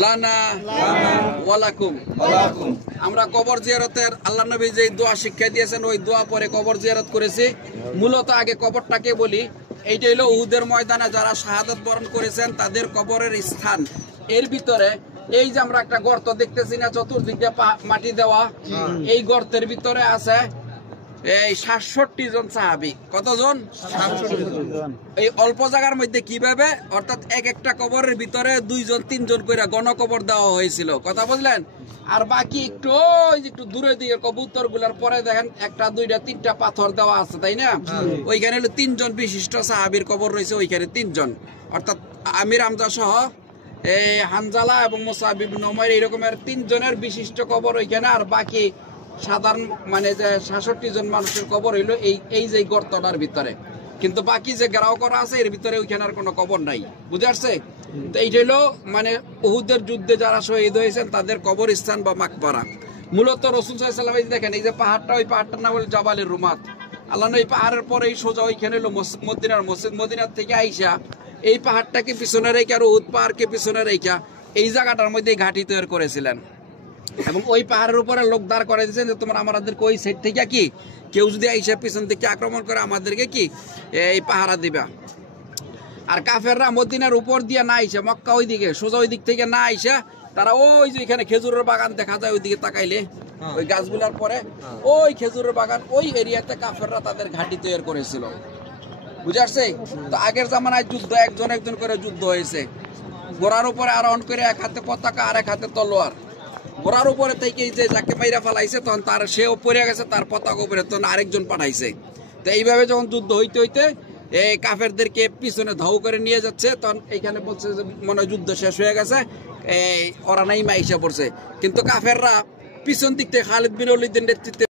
লানা ওয়ালাকুম। আমরা কবর জিয়ারতের আল্লাহ নবী যে দোয়া শিক্ষা দিয়েছেন ওই দোয়া পরে কবর জিয়ারত করেছি। মূলত আগে কবরটাকে বলি, এইটা হলো উহুদের ময়দানে যারা শাহাদাত বরণ করেছেন তাদের কবরের স্থান। এর ভিতরে এই যে আমরা একটা গর্ত দেখতেছি না, চতুর্দিকে মাটি দেওয়া, এই গর্তের ভিতরে আছে এই ৬৭ জন সাহাবী। কতজন? ৬৭ জন। এই অল্প জায়গার মধ্যে কিভাবে, অর্থাৎ এক একটা কবরের ভিতরে ২ জন ৩ জন করে গণকবর দেওয়া হয়েছিল। কথা বুঝলেন? আর বাকি একটু ওই একটু দূরে দিকে কবুতর গুলার পরে দেখেন ১টা ২টা ৩টা পাথর দেওয়া আছে, তাই না? ওইখানে হলো ৩ জন বিশিষ্ট সাহাবীর কবর রয়েছে, ওইখানে ৩ জন, অর্থাৎ আমির হামজা সহ এই হানজালা এবং মুসআব ইবনে উমাইর এরকমের ৩ জনের বিশিষ্ট কবর ওইখানে। আর বাকি সাধারণ মানে যে ৬৭ জন মানুষের কবর হইলো এই যে গর্তটার ভিতরে। কিন্তু বাকি যে গ্রাও করা আছে এর ভিতরে ওইখানে আর কোনো কবর নাই। বুঝে আসছে? তো এইটা হইলো মানে উহুদের যুদ্ধে যারা শহীদ হয়েছেন তাদের কবরস্থান বা মাকবারা। মূলত রাসূল সাল্লাল্লাহু আলাইহি ওয়াসাল্লাম দেখেন এই যে পাহাড়টা, ওই পাহাড়টার নাম হলো জাবালের রুমাত। আল্লাহ এই পাহাড়ের পরেই সোজা ওইখানে হলো মদিনার মসজিদ। মদিনার থেকে আইসা এই পাহাড়টাকে পিছনে রেখে আর উহুদ পাহাড়কে পিছনে রেখে এই জায়গাটার মধ্যে ঘাঁটি তৈরি করেছিলেন এবং ওই পাহাড়ের উপরে লোক দাঁড় করে দিয়েছেন যে তোমরা আমাদেরকে ওই সাইড থেকে কি কেউ যদি আইসা পিছন থেকে আক্রমণ করে আমাদেরকে কি এই পাহারা দিবা। আর কাফেররা মদিনার উপর দিয়ে না আইসা মক্কা ওই দিকে সোজা ওই দিক থেকে না আইসা তারা ওই যে এখানে খেজুরের বাগান দেখা যায় ওই দিকে তাকাইলে ওই গাছগুলার পরে ওই খেজুরের বাগান ওই এরিয়াতে কাফেররা তাদের ঘাঁটি তৈরি করেছিল। বুঝে আসছে? তো আগের জামানায় যুদ্ধ একজন একজন করে যুদ্ধ হয়েছে, ঘোড়ার উপরে আরোহণ করে এক হাতে পতাকা আর এক হাতে তলোয়ার। ঘোড়ার উপরে থেকে যে যাকে মাইরা ফেলাইছে তখন তার সেও পড়ে গেছে, তার পতাকা উপরে তখন আরেকজন পাঠাইছে। তো এইভাবে যখন যুদ্ধ হইতে হইতে এই কাফেরদেরকে পিছনে ধাও করে নিয়ে যাচ্ছে, তখন এইখানে বলছে যে মনে হয় যুদ্ধ শেষ হয়ে গেছে, এই ওরা নাই মাইসা পড়ছে। কিন্তু কাফেররা পিছন দিক থেকে খালিদ বিন ওয়ালিদের নেতৃত্বে